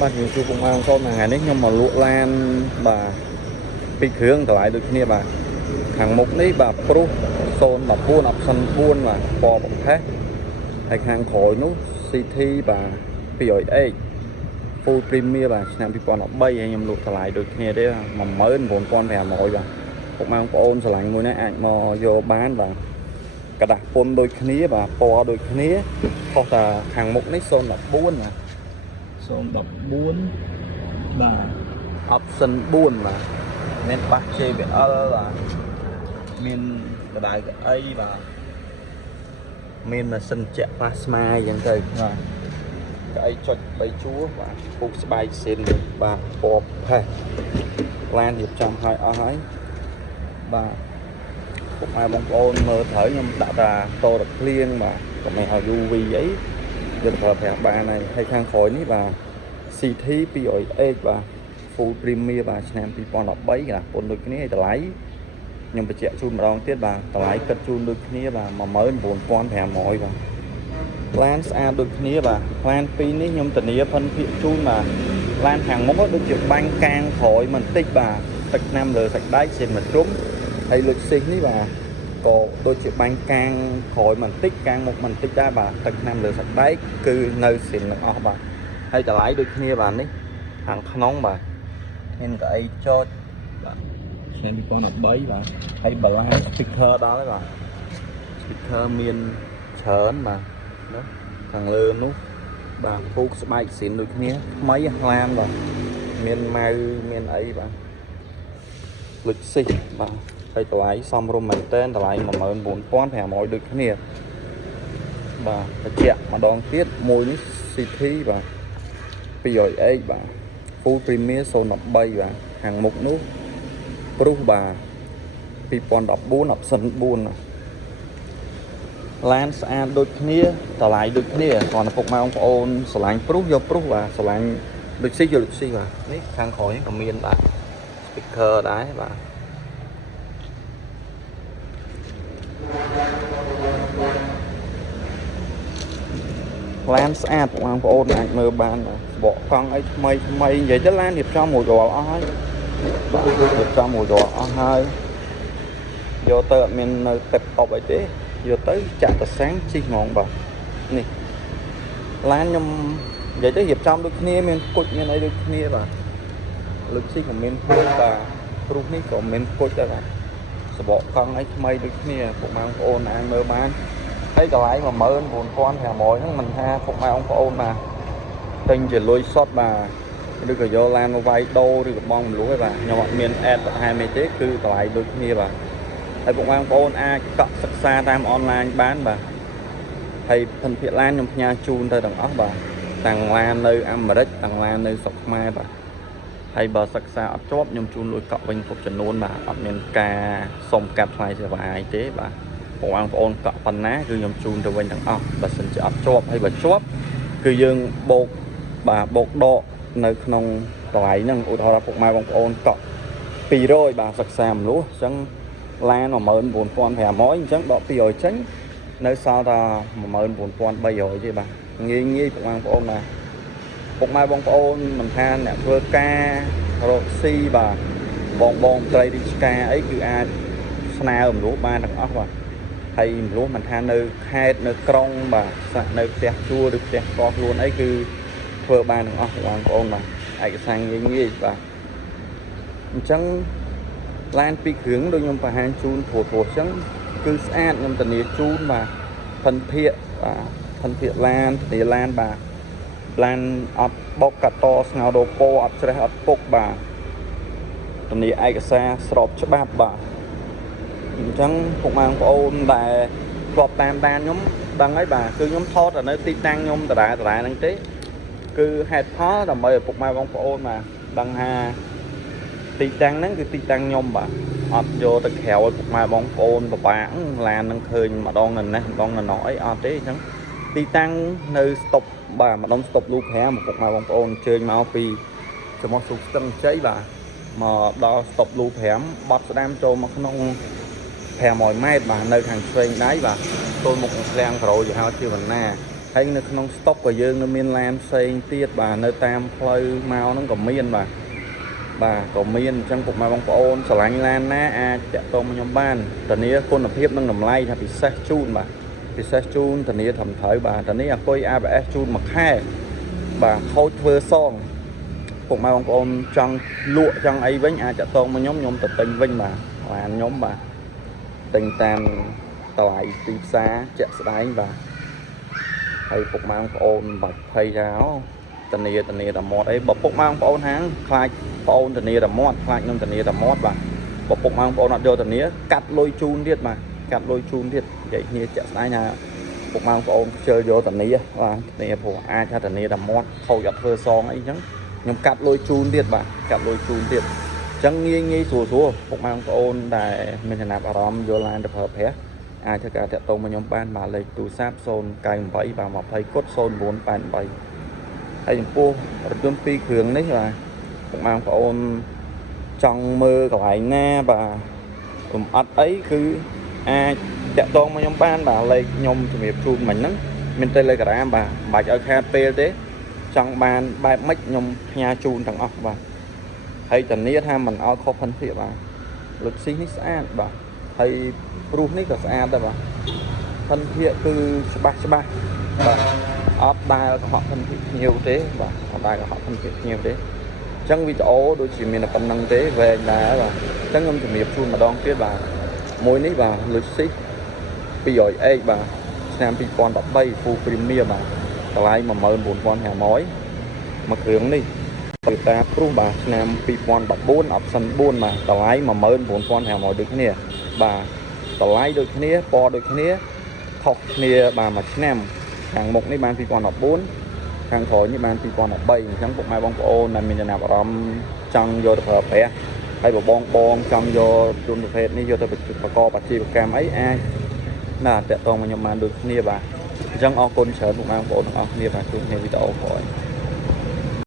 បាទយើងជួបពុកម៉ែបងប្អូនថ្ងៃនេះខ្ញុំមកលក់ឡានបាទពីរគ្រឿងតម្លៃដូចគ្នាបាទខាងមុខនេះបាទព្រុស014 option 4បាទពណ៌បំផេះហើយខាងក្រោយនោះ CT បាទ 200X full premium បាទឆ្នាំ2013ហើយខ្ញុំលក់តម្លៃដូចគ្នាទេ19500បាទពុកម៉ែបងប្អូនស្រឡាញ់មួយនេះអាចមកយកបានបាទกระดาษពុនដូចគ្នាបាទពណ៌ដូចគ្នាខុសតែខាងមុខនេះ014បាទ014បាទ option 4បាទមានបាស JBL បាទមានកដៅកៅអីបាទមានម៉ាស៊ីនជែកប៉ាស្មាអញ្ចឹងទៅបាទកៅអីចុច3ជួរបាទពុកស្បែកសិនបាទពណ៌ផេះឡានរៀបចំឲ្យអស់ហើយបាទពុកម៉ែបងប្អូនមើលត្រូវខ្ញុំដាក់តាតរក្លៀងបាទកុំឲ្យ UV អីយកទៅប្រើប្រាស់បានហើយខាងក្រោយនេះបាទ CT 200X បាទ full premium បាទឆ្នាំ2013បាទពុនដូចគ្នាហើយតម្លៃខ្ញុំបញ្ជាក់ជូនម្ដងទៀតបាទតម្លៃគិតជូនដូចគ្នាបាទ19500បាទឡានស្អាតដូចគ្នាបាទឡានពីរនេះខ្ញុំធានាផិនភាគជូនបាទឡានខាងមុខដូចជាបាញ់កាងក្រោយបន្តិចបាទទឹកថ្នាំលើសាច់ដែកសិនមកជ្រុំហើយលុចសិះនេះបាទក៏ដូចជាបាញ់កាងក្រោយបន្តិចកាងមុខបន្តិចដែរបាទទឹកថ្នាំលើសាច់ដែកគឺនៅសិនទាំងអស់បាទហើយតម្លៃដូចគ្នាបាទនេះខាងក្នុងបាទមានកៅអីចតបាទឆ្នាំ2013បាទហើយបាឡា sticker ដល់ហើយបាទ sticker មានច្រើនបាទណាខាងលើនោះបាទពូកស្បែកស៊ីនដូចគ្នាថ្មីឡានបាទមានម៉ៅមានអីបាទលុចសិះបាទហើយតម្លៃសមរម្យមែនតើតម្លៃ19500ដូចគ្នាបាទបញ្ជាក់ម្ដងទៀតមួយនេះ CT បាទ 200X បាទ full premium 013បាទខាងមុខនោះព្រុសបាទ2014 option 4ឡានស្អាតដូចគ្នាតម្លៃដូចគ្នាគ្រាន់តែពុកម៉ែបងប្អូនស្រឡាញ់ព្រុសយកព្រុសបាទស្រឡាញ់ដូចស៊ីយកដូចស៊ីបាទនេះខាងក្រោយនេះក៏មានបាទ speaker ដែរបាទឡានស្អាតបងប្អូនអាចមើលបានបកកង់អីថ្មីនិយាយទៅឡានរៀបចំមួយរាល់អស់ហើយបាទរៀបចំមួយរាល់អស់ហើយយកទៅអត់មាននៅទឹកតប់អីទេយកទៅចាក់តសាំងជីហ្មងបាទនេះឡានខ្ញុំនិយាយទៅរៀបចំដូចគ្នាមានគុជមានអីដូចគ្នាបាទលើកស៊ីក៏មានគុជបាទព្រុសនេះក៏មានគុជដែរបាទសបកកង់អីថ្មីដូចគ្នាពុកម៉ែបងប្អូនអាចមើលបានហើយតម្លៃ19500ហ្នឹងមិនថាពុកម៉ែបងប្អូនបាទទិញជាលុយសុទ្ធបាទឬក៏យកឡានមកវាយដូរឬក៏បងមលុះទេបាទខ្ញុំអត់មានអេតបន្ថែមអីទេគឺតម្លៃដូចគ្នាបាទហើយពុកម៉ែបងប្អូនអាចកក់សិក្សាតាមអនឡាញបានបាទហើយភិនភាគឡានខ្ញុំផ្ញើជូនទៅទាំងអស់បាទទាំងឡាននៅអាមេរិកទាំងឡាននៅស្រុកខ្មែរបាទហើយបើសិក្សាអត់ជាប់ខ្ញុំជូនលុយកក់វិញគ្រប់ចំនួនបាទអត់មានការសុំកាត់ថ្លៃសេវាអីទេបាទបងប្អូនកក់ប៉ុណ្ណាគឺខ្ញុំជូនទៅវិញទាំងអស់បើសិនជាអត់ជាប់ហើយបើជាប់គឺយើងបូកបាទបូកដកនៅក្នុងតម្លៃហ្នឹងឧទាហរណ៍ពុកម៉ែបងប្អូនកក់200បាទសិក្សាមលុះអញ្ចឹងឡាន19500អញ្ចឹងដក200ចេញនៅសល់តែ19300ទេបាទងាយពុកម៉ែបងប្អូនបាទពុកម៉ែបងប្អូនមិនថាអ្នកធ្វើការរកស៊ីបាទបងត្រីរាជការអីគឺអាចស្នើមលុះបានទាំងអស់បាទហើយមលុះមិនថានៅខេត្តនៅក្រុងបាទស្នាក់នៅផ្ទះជួលឬផ្ទះកោះខ្លួនអីគឺធ្វើបានទាំងអស់បងប្អូនបាទឯកសារងាយបាទអញ្ចឹងឡានពីរគ្រឿងដូចខ្ញុំបង្ហាញជូនព្រោះអញ្ចឹងគឺស្អាតខ្ញុំធានាជូនបាទភិនភាគបាទភិនភាគឡានធានាឡានបាទឡានអត់បុកកាត់តស្ងោរដូប៉ូអត់ច្រេះអត់ពុកបាទធានាឯកសារស្របច្បាប់បាទអញ្ចឹងពុកម៉ែបងប្អូនដែលធ្លាប់តាមដានខ្ញុំដឹងហើយបាទគឺខ្ញុំថតនៅទីតាំងខ្ញុំដដែលហ្នឹងទេគឺហេតុផលដើម្បីឲ្យពុកម៉ែបងប្អូនបាទដឹងថាទីតាំងហ្នឹងគឺទីតាំងខ្ញុំបាទអត់យកទៅក្រៅឲ្យពុកម៉ែបងប្អូនពិបាកឡាននឹងឃើញម្ដងនៅនេះម្ដងនៅណោអីអត់ទេអញ្ចឹងទីតាំងនៅស្តុបបាទម្ដុំស្តុបលូ5ពុកម៉ែបងប្អូនអញ្ជើញមកពីចំោះសុខស្ទឹងជ័យបាទមកដល់ស្តុបលូ5បត់ស្ដាមចូលមកក្នុង500ម៉ែត្របាទនៅខាងឆ្វេងដៃបាទទល់មុខឃ្លាំងក្រូយហៅជាវណ្ណា hay nó không stop của dương nó miên làm xây tiết bà nơi tam phơi mau nó còn miên bà còn miên trong cục mà bông ôn sờ lạnh lan ná chạy tôm nhóm ban tầnนี้คนละเพียบนั่งนำไล่ทำพิเศษจูนbàพิเศษจูนตอนนี้ทำเถยbàตอนนี้coi ABSจูนมาแค่bà khôi vơ xong cục mà bông ôn trong lụa trong ấy với chạy tôm mà nhóm tự tình vinh bà là nhóm bà tình tam lại tìm xa chạy đánh bà hay cục mà bông ôn bạch thay ráo tần này là một ấy bọc cục mà bông ôn háng khai ôn tần này là mót khai nhưng tần này là mót bà bọc cục mà bông ôn đưa tần này cắt lôi chun điết mà cắt lôi chun điết vậy như chạy đánh nhà cục mà bông ôn chơi vô tần này và này của ai cho tần này là mót khâu giật vơ son ấy chứ nhưng cắt lôi chun điết bà cắt lôi chun điết chẳng nghi xùa cục mà bông ôn đại mình sẽ nạp arom vô lan được hợp hết ai cho cả tông mà nhóm ban mà lấy tủ sáp xôn cài bẫy và một thấy cốt xôn 4 bàn bẫy hay những cô đương pi cường đấy là cũng mang có ôn trong mơ của anh na và ắt ấy cứ chạy tông mà nhóm ban bà lấy nhóm thì nghiệp chuông mình nắng mình tên lấy cả em bà bạch ở kha p đấy trong ban bài mất nhóm nhà chuông thằng ọc và hay chẳng ní tham mình ao khó phân thiện bà lực sinh hết xa bà hay rút ní cả xa đây bà thân thiện từ ba và ốp đai họ thân thiện nhiều thế và ốp đai họ thân thiện nhiều thế chẳng vì chỗ đôi chỉ mình là phần năng tế về là và chẳng ngâm thử nghiệp chuông mà đón tiếp bà mối ní bà lực xích bây giờ ấy bà xem bị con đọc bay full premier bà lại mà mơn 4 con hà mối mà hướng đi người ta pru bà xem bị con đọc 4 option 4 mà lại mà mơn 4 con hà mối được cái này bà lại được cái này po được cái này học này bà mà xem hàng một này ban phi còn học 4 hàng khối như ban phi còn học 7 chẳng cục mai bông ô này mìnhจะnạp rom trong vô được hợp phải hay bộ bong trong vô luôn được hết này vô tôi phải co bạch chi cam ấy ai là tệ toàn mà nhầm mà được nia bà chẳng ở côn sở cục mai bông ô nia bà xuống nghe video khỏi